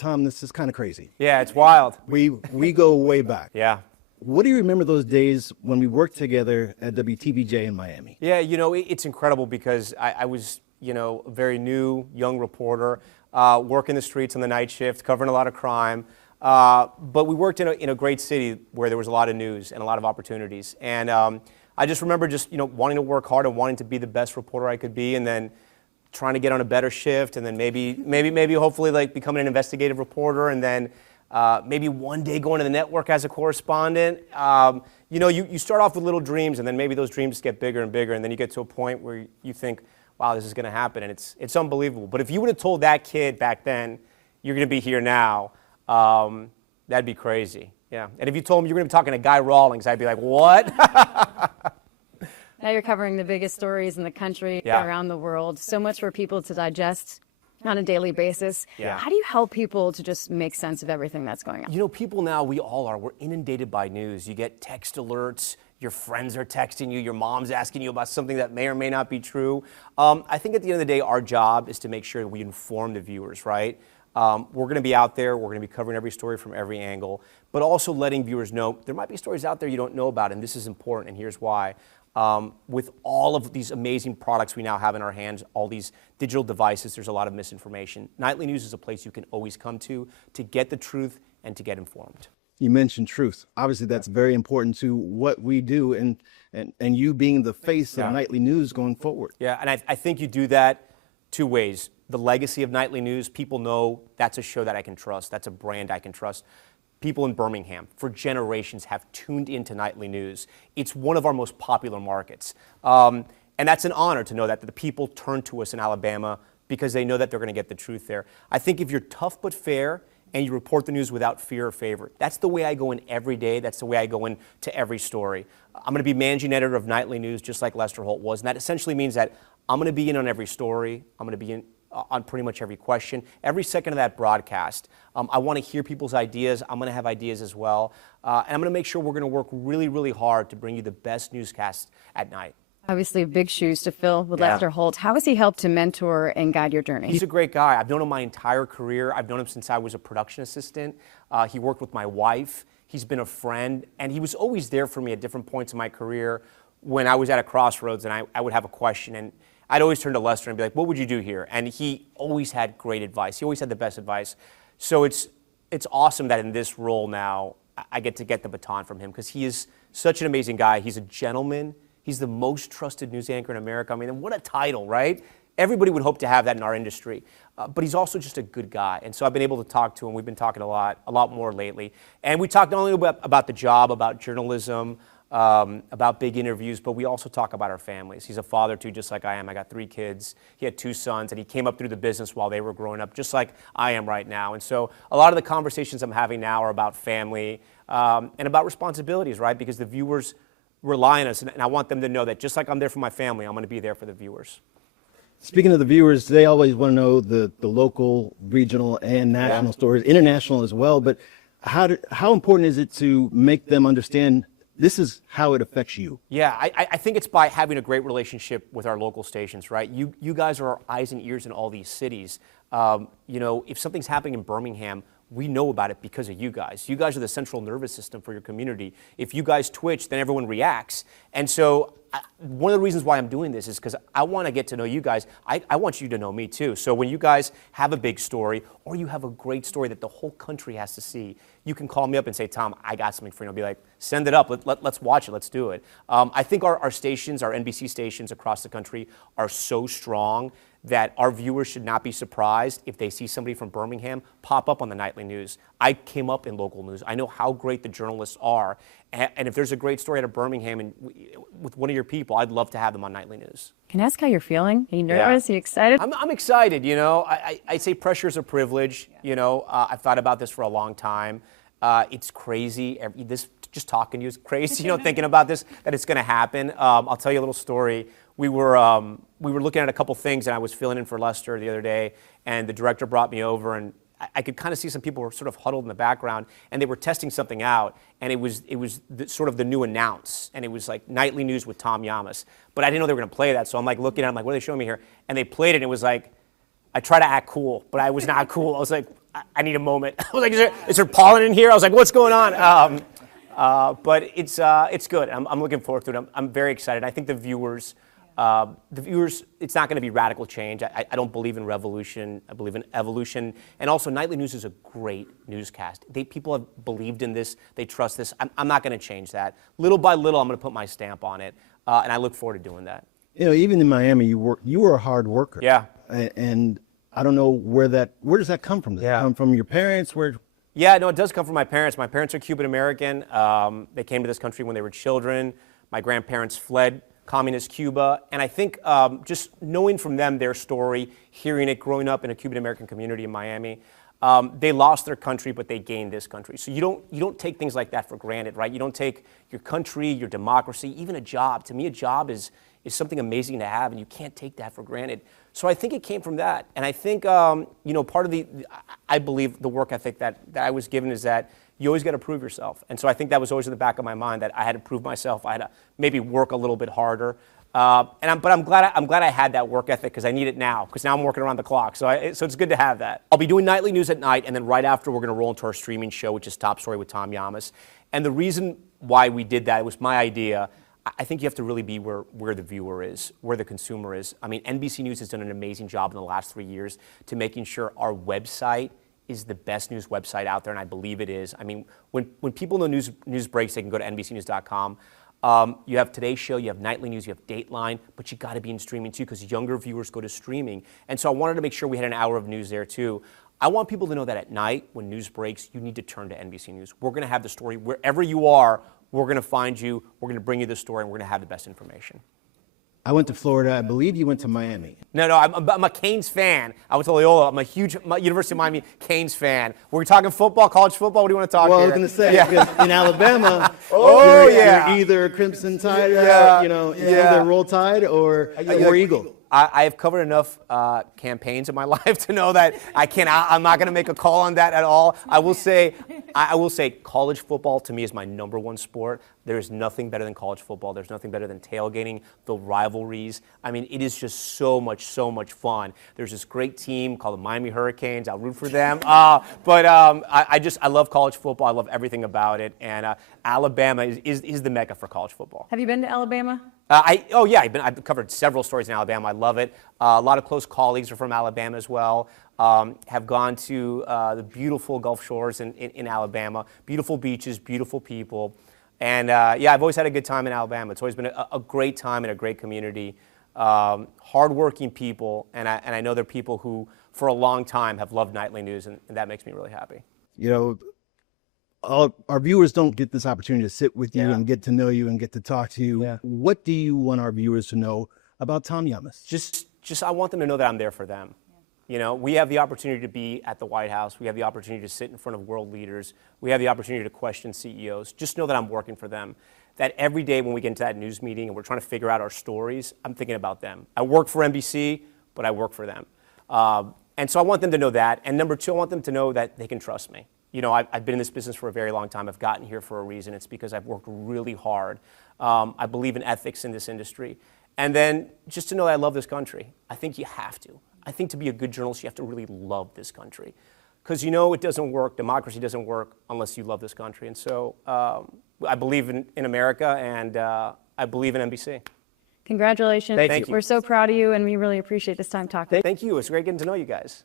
Tom, this is kind of crazy. Yeah, it's wild. We go way back. Yeah. What do you remember those days when we worked together at WTVJ in Miami? Yeah, it's incredible because I was, a very new, young reporter, working the streets on the night shift, covering a lot of crime. But we worked in a great city where there was a lot of news and a lot of opportunities. And I just remember wanting to work hard and wanting to be the best reporter I could be, and then trying to get on a better shift, and then maybe hopefully like becoming an investigative reporter, and then maybe one day going to the network as a correspondent. You start off with little dreams, and then maybe those dreams get bigger and bigger, and then you get to a point where you think, wow, this is going to happen, and it's unbelievable. But if you would have told that kid back then, you're going to be here now, that'd be crazy. Yeah. And if you told him you were going to be talking to Guy Rawlings, I'd be like, what? Now you're covering the biggest stories in the country, around the world. So much for people to digest on a daily basis. Yeah. How do you help people to just make sense of everything that's going on? People now, we're inundated by news. You get text alerts, your friends are texting you, your mom's asking you about something that may or may not be true. I think at the end of the day, our job is to make sure that we inform the viewers, right? We're going to be out there, we're going to be covering every story from every angle, but also letting viewers know there might be stories out there you don't know about, and this is important, and here's why. With all of these amazing products we now have in our hands, all these digital devices, there's a lot of misinformation. Nightly News is a place you can always come to get the truth and to get informed. You mentioned truth. Obviously, that's very important to what we do, and you being the face of Nightly News going forward. Yeah, and I think you do that two ways. The legacy of Nightly News, people know that's a show that I can trust. That's a brand I can trust. People in Birmingham for generations have tuned into Nightly News. It's one of our most popular markets. And that's an honor to know that the people turn to us in Alabama because they know that they're going to get the truth there. I think if you're tough but fair and you report the news without fear or favor, that's the way I go in every day. That's the way I go into every story. I'm going to be managing editor of Nightly News just like Lester Holt was. And that essentially means that I'm going to be in on every story. I'm going to be in on pretty much every question, every second of that broadcast. I want to hear people's ideas. I'm going to have ideas as well. And I'm going to make sure we're going to work really, really hard to bring you the best newscast at night. Obviously, big shoes to fill with Lester Holt. How has he helped to mentor and guide your journey? He's a great guy. I've known him my entire career. I've known him since I was a production assistant. He worked with my wife. He's been a friend. And he was always there for me at different points in my career when I was at a crossroads and I would have a question. And I'd always turn to Lester and be like, what would you do here? And he always had great advice. He always had the best advice. So it's awesome that in this role now, I get to get the baton from him because he is such an amazing guy. He's a gentleman. He's the most trusted news anchor in America. I mean, what a title, right? Everybody would hope to have that in our industry. But he's also just a good guy. And so I've been able to talk to him. We've been talking a lot more lately. And we talked not only about the job, about journalism, about big interviews, but we also talk about our families. He's a father too, just like I am. I got 3 kids. He had 2 sons, and he came up through the business while they were growing up, just like I am right now. And so a lot of the conversations I'm having now are about family and about responsibilities, right? Because the viewers rely on us, and I want them to know that just like I'm there for my family, I'm going to be there for the viewers. Speaking of the viewers, they always want to know the local, regional, and national stories, international as well. But how important is it to make them understand this is how it affects you? Yeah, I think it's by having a great relationship with our local stations, right? You guys are our eyes and ears in all these cities. If something's happening in Birmingham, we know about it because of you guys. You guys are the central nervous system for your community. If you guys twitch, then everyone reacts. And so one of the reasons why I'm doing this is because I want to get to know you guys. I want you to know me too. So when you guys have a big story or you have a great story that the whole country has to see, you can call me up and say, Tom, I got something for you. I'll be like, send it up. Let's watch it. Let's do it. I think our stations, our NBC stations across the country are so strong that our viewers should not be surprised if they see somebody from Birmingham pop up on the Nightly News. I came up in local news. I know how great the journalists are. And if there's a great story out of Birmingham and with one of your people, I'd love to have them on Nightly News. Can I ask how you're feeling? Are you nervous? Are you excited? I'm excited, I say pressure is a privilege. I've thought about this for a long time. It's crazy. Just talking to you is crazy, thinking about this, that it's going to happen. I'll tell you a little story. We were looking at a couple things, and I was filling in for Lester the other day, and the director brought me over, and I could kind of see some people were sort of huddled in the background, and they were testing something out, and it was sort of the new announce, and it was like Nightly News with Tom Llamas. But I didn't know they were going to play that, so I'm like looking at it, I'm like, what are they showing me here? And they played it, and it was like, I try to act cool, but I was not cool. I was like, I need a moment. I was like, is there pollen in here? I was like, what's going on? But it's good. I'm looking forward to it. I'm very excited. I think the viewers, it's not going to be radical change. I don't believe in revolution. I believe in evolution. And also, Nightly News is a great newscast. People have believed in this. They trust this. I'm not going to change that. Little by little, I'm going to put my stamp on it. And I look forward to doing that. You know, even in Miami, you were a hard worker. Yeah. And I don't know where does that come from? Does it come from your parents? Yeah, no, it does come from my parents. My parents are Cuban American. They came to this country when they were children. My grandparents fled communist Cuba. And I think just knowing from them their story, hearing it, growing up in a Cuban American community in Miami, they lost their country, but they gained this country. So you don't take things like that for granted, right? You don't take your country, your democracy, even a job. To me, a job is something amazing to have, and you can't take that for granted. So I think it came from that. And I think, part of I believe the work ethic that I was given is that you always got to prove yourself. And so I think that was always in the back of my mind, that I had to prove myself. I had to maybe work a little bit harder. But I'm glad I had that work ethic, because I need it now, because now I'm working around the clock. So it's good to have that. I'll be doing Nightly News at night, and then right after we're going to roll into our streaming show, which is Top Story with Tom Llamas. And the reason why we did that, it was my idea. I think you have to really be where the viewer is, where the consumer is. I mean, NBC News has done an amazing job in the last 3 years to making sure our website is the best news website out there, and I believe it is. I mean, when people know news breaks, they can go to NBCnews.com. You have Today's Show, you have Nightly News, you have Dateline, but you got to be in streaming too, because younger viewers go to streaming. And so I wanted to make sure we had an hour of news there too. I want people to know that at night, when news breaks, you need to turn to NBC News. We're going to have the story wherever you are. We're going to find you. We're going to bring you the story, and we're going to have the best information. I went to Florida. I believe you went to Miami. No, I'm a Canes fan. I went to Loyola. I'm a huge University of Miami Canes fan. Were we talking football, college football? What do you want to talk Well, here? I was going to say, because in Alabama, you're you're either Crimson Tide, either Roll Tide or Eagle. I have covered enough campaigns in my life to know that I'm not going to make a call on that at all. I will say college football to me is my number one sport. There is nothing better than college football. There's nothing better than tailgating, the rivalries. I mean, it is just so much fun. There's this great team called the Miami Hurricanes. I'll root for them. I love college football. I love everything about it. And Alabama is the mecca for college football. Have you been to Alabama? I've covered several stories in Alabama. I love it. A lot of close colleagues are from Alabama as well. Have gone to the beautiful Gulf Shores in Alabama. Beautiful beaches, beautiful people. And I've always had a good time in Alabama. It's always been a great time and a great community. Hardworking people, and I know there are people who, for a long time, have loved Nightly News, and that makes me really happy. You know, our viewers don't get this opportunity to sit with you and get to know you and get to talk to you. Yeah. What do you want our viewers to know about Tom Llamas? Just I want them to know that I'm there for them. You know, we have the opportunity to be at the White House. We have the opportunity to sit in front of world leaders. We have the opportunity to question CEOs. Just know that I'm working for them. That every day when we get into that news meeting and we're trying to figure out our stories, I'm thinking about them. I work for NBC, but I work for them. And so I want them to know that. And number two, I want them to know that they can trust me. You know, I've been in this business for a very long time. I've gotten here for a reason. It's because I've worked really hard. I believe in ethics in this industry. And then just to know that I love this country. I think you have to. I think to be a good journalist, you have to really love this country. Because it doesn't work, democracy doesn't work unless you love this country. And so I believe in America, and I believe in NBC. Congratulations. Thank you. We're so proud of you, and we really appreciate this time talking. Thank you. It's great getting to know you guys.